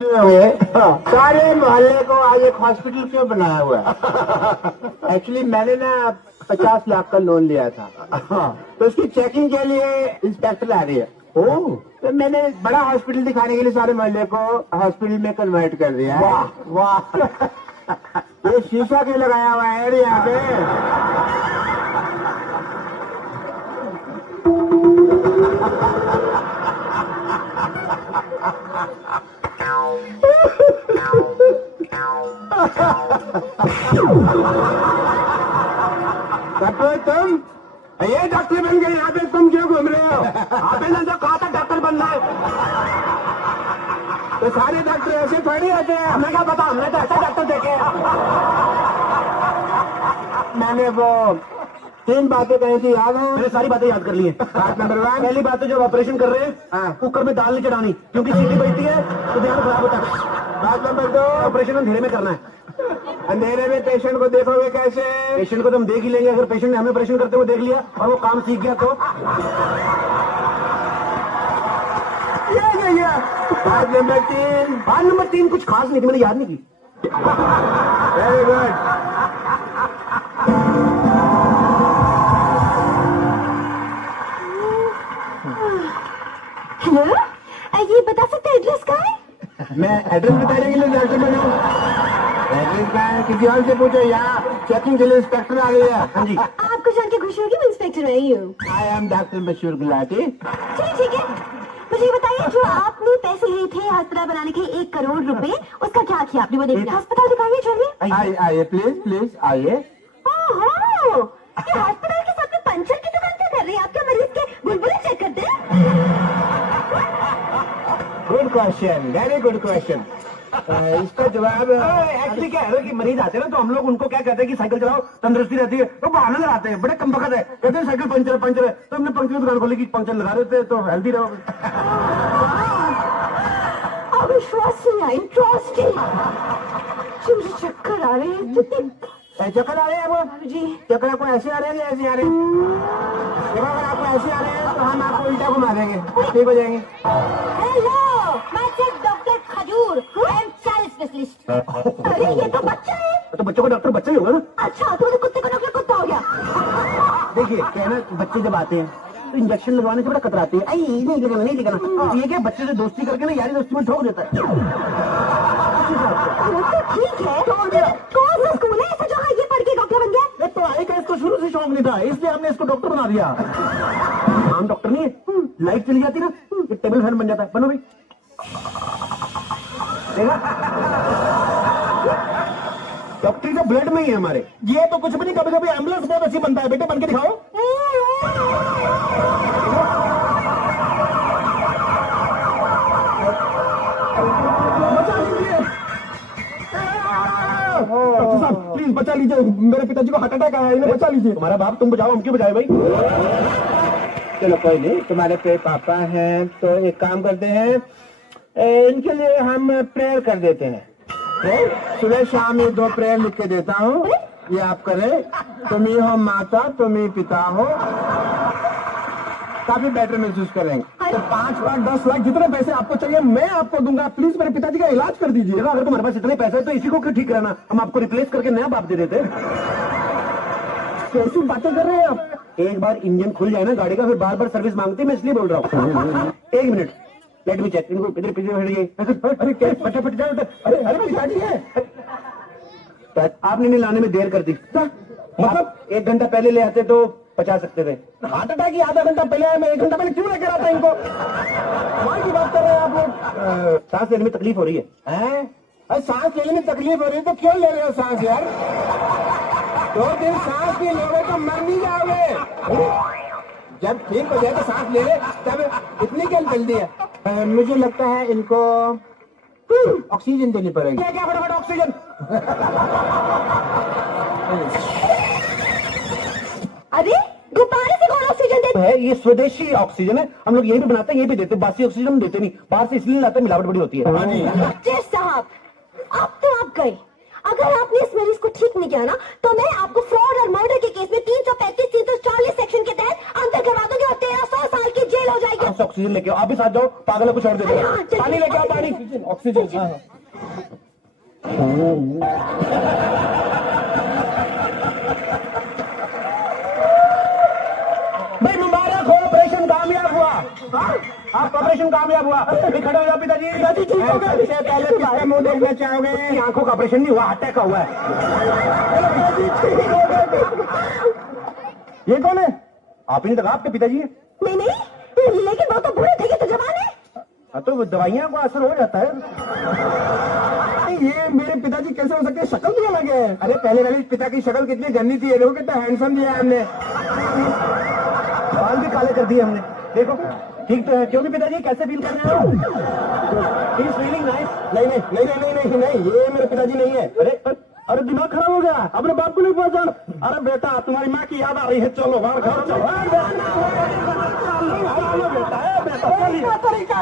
सारे मोहल्ले को आज एक हॉस्पिटल क्यों बनाया हुआ है? एक्चुअली मैंने ना 50 लाख का लोन लिया था, तो उसकी चेकिंग के लिए इंस्पेक्टर आ रही है। ओह, तो मैंने बड़ा हॉस्पिटल दिखाने के लिए सारे मोहल्ले को हॉस्पिटल में कन्वर्ट कर दिया है। वाह वाह ये शीशा क्यों लगाया हुआ है यहाँ पे? तुम ये डॉक्टर बन गए, यहाँ पे तुम क्यों घूम रहे हो? आपने तो कहा था डॉक्टर बनना है। तो सारे डॉक्टर ऐसे थोड़ी होते हैं। हमें क्या पता, हमने तो ऐसा डॉक्टर देखे। मैंने वो 3 बातें कही थी, याद है? मैंने सारी बातें याद कर ली है। बात नंबर 1, पहली बात है जब ऑपरेशन कर रहे हैं कुकर में दाल नहीं चढ़ानी, क्योंकि सीटी बैठती है तो ध्यान खराब होता है। बात नंबर 2, ऑपरेशन अंधेरे में करना है। अंधेरे में पेशेंट को देखोगे कैसे? पेशेंट को तो हम देख ही लेंगे, अगर पेशेंट ने हमें ऑपरेशन करते हुए देख लिया और वो काम सीख गया तो। बात नंबर 3, बात नंबर 3 कुछ खास नहीं थी, मैंने याद नहीं की। Very good. हेलो, ये बता सकते हैं एड्रेस का है? मैं एड्रेस बताने के लिए डॉक्टर बना हूँ। एड्रेस का है, किसी और से पूछो। यहाँ चेकिंग के लिए इंस्पेक्टर आ गई है। हाँ जी, आपको जान के खुशी होगी, मैं इंस्पेक्टर नहीं हूँ। I am doctor Bashir Gulati. चलिए ठीक है, मुझे ये बताइए, जो आपने पैसे लिए थे अस्पताल बनाने के 1 करोड़ रुपए, उसका क्या किया आपने? वो देखिए, अस्पताल दिखाइए, चलिए। आइए प्लीज प्लीज आइए। ओहो, ये अस्पताल के साथ में पंचर की दुकान क्या कर रही है? आपके मरीज के बुलबुले चेक करते हैं? Good question, very good question. इसका जवाब एक्चुअली क्या है कि मरीज आते हैं ना, तो हम लोग उनको क्या कहते हैं कि साइकिल चलाओ, तंदुरुस्ती रहती है, तो बहाने लगाते हैं, बड़े कम बखत है, कहते हैं साइकिल पंचर पंचर है, तो हमने पंचर की दुकान खोली कि पंचर लगा देते हैं तो हेल्दी रहोगे। अविश्वास नहीं है, इंटरेस्टिंग। मुझे चक्कर आ रहे हैं। चक्कर आ रहे हैं वो जी, चक्कर आपको ऐसे आ रहे हैं, ऐसे आ रहे हैं? देखो, अगर आपको ऐसे आ रहे हैं तो हम आपको उल्टा घुमा देंगे, ठीक हो जाएंगे। हेलो, मैं डॉक्टर खजूर, चाइल्ड स्पेशलिस्ट। अरे ये तो बच्चा है। तो बच्चों का डॉक्टर बच्चा ही होगा ना। अच्छा, तो कुत्ते का डॉक्टर कुत्ता हो गया। देखिए क्या है ना, बच्चे जब आते हैं तो इंजेक्शन लगवाने से बड़ा कतराते हैं, नहीं लगाना नहीं लगाना। तो ये क्या बच्चे से दोस्ती करके ना यारी दोस्ती में ठोक देता है। तो ठीक है, कौन सा स्कूल है ऐसा जहाँ ये पढ़ के डॉक्टर बन गया? पढ़ाई का इसको शुरू से शौक नहीं था, इसलिए हमने इसको डॉक्टर बना दिया। आम डॉक्टर नहीं है, लाइट चली जाती ना, ये टेबल फैन बन जाता है। बनो भाई, देखा डॉक्टरी का ब्लड में ही है हमारे। ये तो कुछ भी नहीं, कभी कभी एम्बुलेंस बहुत अच्छी बनता है। बेटे बन के दिखाओ। प्लीज बचा लीजिए, मेरे पिताजी को हार्ट अटैक आया, इन्हें बचा लीजिए। तुम्हारा बाप, तुम बचाओ, हम क्यों बचाए भाई? चलो कोई नहीं, तुम्हारे पे पापा हैं तो एक काम करते हैं, इनके लिए हम प्रेयर कर देते हैं। सुबह शाम ये 2 प्रेयर लिख के देता हूँ, ये आप करें। तुम ही हो माता, तुम ही पिता हो, काफी बेटर महसूस करेंगे। तो 5 लाख 10 लाख जितने पैसे आपको चाहिए मैं आपको दूंगा, प्लीज मेरे पिताजी का इलाज कर दीजिए। अगर तुम्हारे पास इतने पैसे तो इसी को क्यों ठीक कराना, हम आपको रिप्लेस करके नया बाप दे देते। कैसी बातें कर रहे हैं आप? एक बार इंजन खुल जाए ना गाड़ी का, फिर बार बार सर्विस मांगती है, मैं इसलिए बोल रहा हूँ। 1 मिनट, लेट मी चेक। इनको इधर पीछे अरे क्या फटाफट जाओ। अरे अरे पिताजी है, आपने नहीं लाने में देर कर दी। मतलब 1 घंटा पहले ले आते तो बचा सकते थे। हार्ट अटैक ही आधा घंटा पहले आया, मैं 1 घंटा पहले क्यों लेकर आता इनको? कमाल की बात कर रहे हैं आप लोग। सांस लेने में तकलीफ हो रही है। अरे सांस लेने में तकलीफ हो रही है तो क्यों ले रहे हो सांस यार? 2 दिन सांस नहीं लोगे तो मर नहीं जाओगे। जब ठीक हो जाए तो सांस ले ले, तब इतनी क्या जल्दी है? मुझे लगता है इनको ऑक्सीजन देनी पड़ेगी। क्या फटाफट ऑक्सीजन। अरे गुब्बारे से कौन ऑक्सीजन देता है? ये स्वदेशी ऑक्सीजन है, हम लोग यही भी बनाते हैं, यही भी देते हैं। बासी ऑक्सीजन हम देते नहीं, बाहर से इसलिए लाते हैं, मिलावट बड़ी होती है। है? साहब, अब तो आप गए। अगर आपने इस मरीज को ठीक नहीं किया ना, तो मैं आपको फ्रॉड और मर्डर के केस में 335, 340 सेक्शन के तहत अंदर करवा दूंगी और 1300 साल की जेल हो जाएगी। से ऑक्सीजन लेके आओ। आप भी साथ जाओ, पागलों को छोड़ देते अरे हाँ, चलिए। पानी लेके आओ, पानी, ऑक्सीजन। हाँ, हाँ। भाई मुबारक हो, ऑपरेशन कामयाब हुआ। हाँ? आप ऑपरेशन कामयाब हुआ। अभी खड़े हो जाओ पिताजी। पिताजी ठीक हो गए। सबसे पहले किसका मुंह देखना चाहोगे? इसकी आंखों का ऑपरेशन नहीं हुआ, अटैक का हुआ है। ये कौन है? आप ही ने कहा आपके पिताजी है। नहीं नहीं, लेकिन वो तो बूढ़े थे, ये तो जवान है। हाँ, तो दवाइयां को असर हो जाता है। ये मेरे पिताजी कैसे हो सकते हैं? शक्ल भी अलग है। अरे पहले वाले पिता की शक्ल कितनी गंदी थी, देखो कितना हैंडसम दिया है हमने। बाल भी काले कर दिए हमने, देखो। ठीक तो है, क्योंकि पिताजी कैसे फील कर रहे हो? He's feeling nice। नहीं नहीं नहीं नहीं नहीं नहीं, ये मेरे पिताजी नहीं है। अरे दिमाग खराब हो गया, अपने बाप को नहीं पहचान। अरे बेटा, तुम्हारी माँ की याद आ रही है, चलो बाहर घर चलो। बेटा, बेटा,